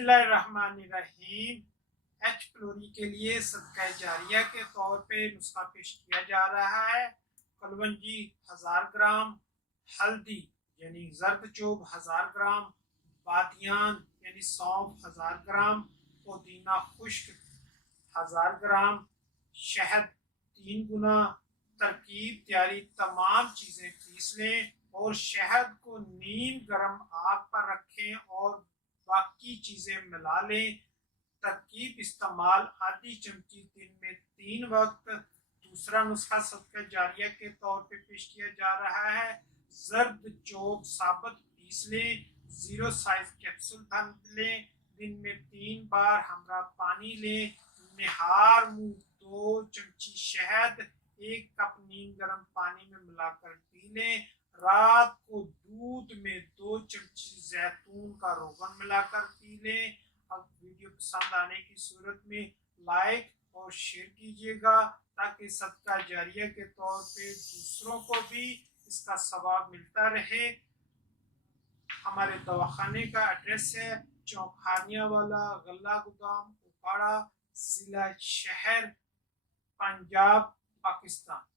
اللہ الرحمن الرحیم۔ ایچ پلوری کے لیے صدقہ جاریہ کے طور پہ نسخہ پیش کیا جا رہا ہے۔ کلونجی 1000 گرام، ہلدی یعنی زرد چوب 1000 گرام، بادیان یعنی سونف 1000 گرام، پودینہ خشک 1000 گرام، شہد 3 گنا۔ ترکیب تیاری: تمام چیزیں پیس لیں اور شہد کو نیم گرم آگ پر رکھیں اور باقی چیزیں ملا لیں۔ ترکیب استعمال: آدھی چمچی دن میں 3 وقت۔ دوسرا نسخہ صدقہ جاریہ کے طور پہ پیش کیا جا رہا ہے۔ زرد چوب ثابت پیس لیں، 0 سائز کیپسول بند لیں، دن میں 3 بار ہمراہ پانی لیں۔ نہار منہ 2 چمچی شہد 1 کپ نیم گرم پانی میں ملا کر پی لیں۔ رات کو دودھ میں 2 چمچی زیتون کا روغن ملا کر پی لیں۔ اب ویڈیو پسند آنے کی صورت میں لائک اور شیئر کیجیے گا تاکہ صدقہ جاریہ کے طور پہ دوسروں کو بھی اس کا ثواب ملتا رہے۔ ہمارے دواخانے کا ایڈریس ہے چوک خانیہ والا، غلہ گودام، اپاڑہ، ضلع شہر، پنجاب، پاکستان۔